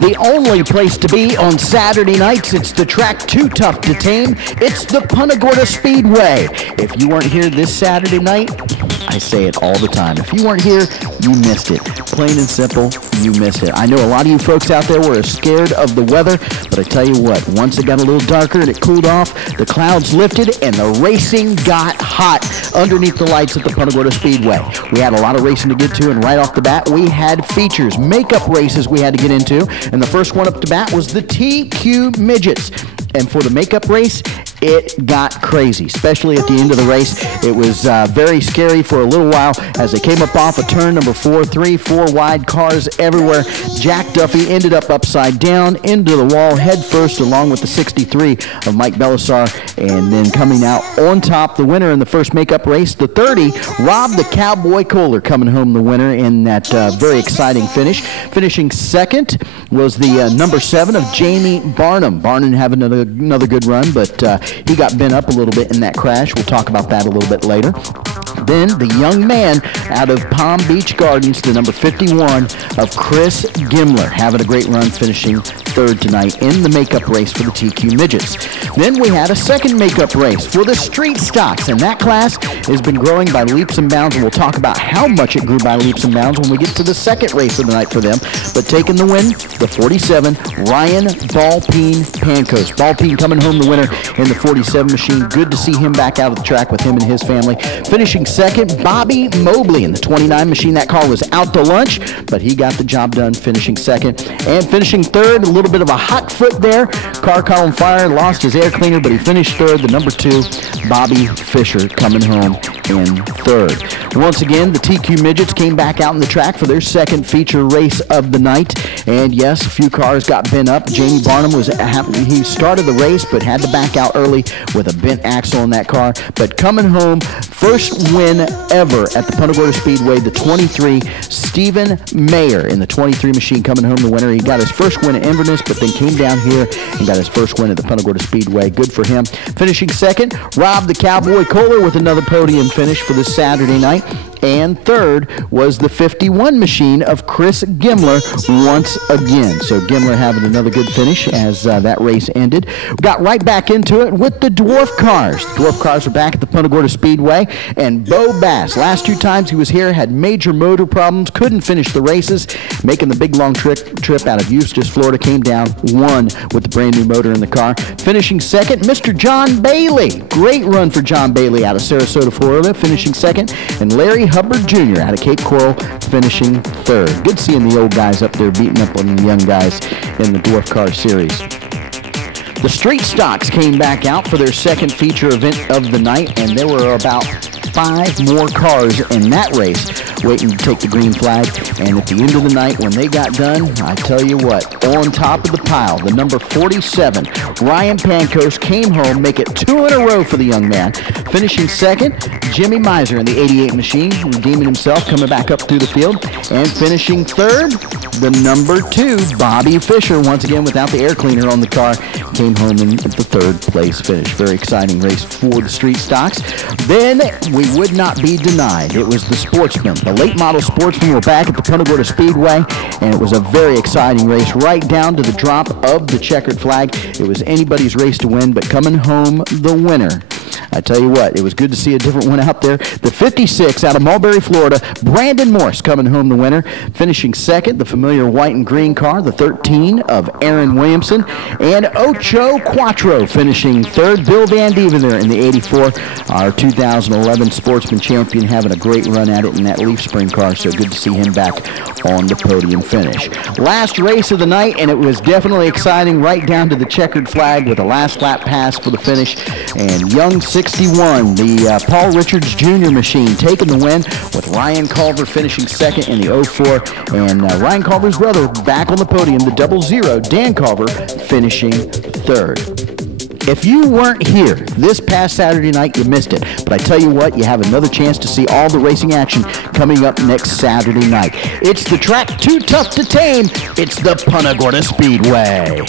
the only place to be on Saturday nights. It's the track too tough to tame. It's the Punta Speedway. If you weren't here this Saturday night, I say it all the time. If you weren't here, you missed it. Plain and simple, you missed it. I know a lot of you folks out there were scared of the weather, but I tell you what, once it got a little darker and it cooled off, the clouds lifted and the racing got hot underneath the lights at the Punta Speedway. We had a lot of racing to get to, and right off the bat, we had features, makeup races we had to get into, and the first one up the bat was the TQ Midgets. And for the makeup race, it got crazy, especially at the end of the race. It was very scary for a little while as they came up off of turn number 4, 3, 4 wide, cars everywhere. Jack Duffy ended up upside down into the wall head first, along with the 63 of Mike Belisar, and then coming out on top, the winner in the first makeup race, the 30, Rob the Cowboy Kohler, coming home the winner in that very exciting finish. Finishing second was the number 7 of Jamie Barnum. Barnum having another good run, but he got bent up a little bit in that crash. We'll talk about that a little bit later. Then the young man out of Palm Beach Gardens, the number 51 of Chris Gimler, having a great run, finishing third tonight in the makeup race for the TQ Midgets. Then we had a second makeup race for the street stocks, and that class has been growing by leaps and bounds, and we'll talk about how much it grew by leaps and bounds when we get to the second race of the night for them. But taking the win, the 47, Ryan Ballpeen Pancos. Ballpeen coming home the winner in the 47 machine. Good to see him back out of the track with him and his family. Finishing second, Bobby Mobley in the 29 machine. That car was out to lunch, but he got the job done, finishing second. And finishing third, a little bit of a hot foot there. Car caught on fire, lost his air cleaner, but he finished third. The number 2, Bobby Fisher, coming home in third. Once again, the TQ Midgets came back out in the track for their second feature race of the night. And yes, a few cars got bent up. Jamie Barnum was happy. He started the race, but had to back out early with a bent axle on that car. But coming home, first win ever at the Punta Speedway, the 23, Stephen Mayer in the 23 machine, coming home the winner. He got his first win at Inverness, but then came down here and got his first win at the Punta Speedway. Good for him. Finishing second, Rob the Cowboy Kohler with another podium finish for this Saturday night. And third was the 51 machine of Chris Gimler once again. So Gimler having another good finish as that race ended. We got right back into it with the dwarf cars. The dwarf cars are back at the Punta Speedway. And Bo Bass, last 2 times he was here, had major motor problems, couldn't finish the races, making the big long trip out of Eustis, Florida, came down, won with the brand new motor in the car. Finishing second, Mr. John Bailey. Great run for John Bailey out of Sarasota, Florida, finishing second. And Larry Hubbard Jr. out of Cape Coral, finishing third. Good seeing the old guys up there beating up on the young guys in the dwarf car series. The street stocks came back out for their second feature event of the night, and there were about 5 more cars in that race waiting to take the green flag. And at the end of the night, when they got done, I tell you what, on top of the pile, the number 47, Ryan Pancos, came home, make it 2 in a row for the young man. Finishing second, Jimmy Miser in the 88 machine, redeeming himself, coming back up through the field. And finishing third, the number 2, Bobby Fisher, once again without the air cleaner on the car, came home in the 3rd place finish. Very exciting race for the street stocks. Then we would not be denied. It was the sportsmen. The late model sportsmen were back at the Punta Speedway, and it was a very exciting race right down to the drop of the checkered flag. It was anybody's race to win, but coming home the winner, I tell you what, it was good to see a different one out there. The 56 out of Mulberry, Florida, Brandon Morse, coming home the winner. Finishing second, the familiar white and green car, the 13 of Aaron Williamson. And Ocho Quattro finishing third. Bill Van Dieven there in the 84, our 2011 Sportsman champion, having a great run at it in that Leaf Spring car, so good to see him back on the podium finish. Last race of the night, and it was definitely exciting right down to the checkered flag with a last lap pass for the finish. And young 61, the Paul Richards Jr. machine, taking the win with Ryan Culver finishing second in the 04. And Ryan Culver's brother back on the podium, the 00, Dan Culver, finishing third. If you weren't here this past Saturday night, you missed it. But I tell you what, you have another chance to see all the racing action coming up next Saturday night. It's the track too tough to tame. It's the Punta Gorda Speedway.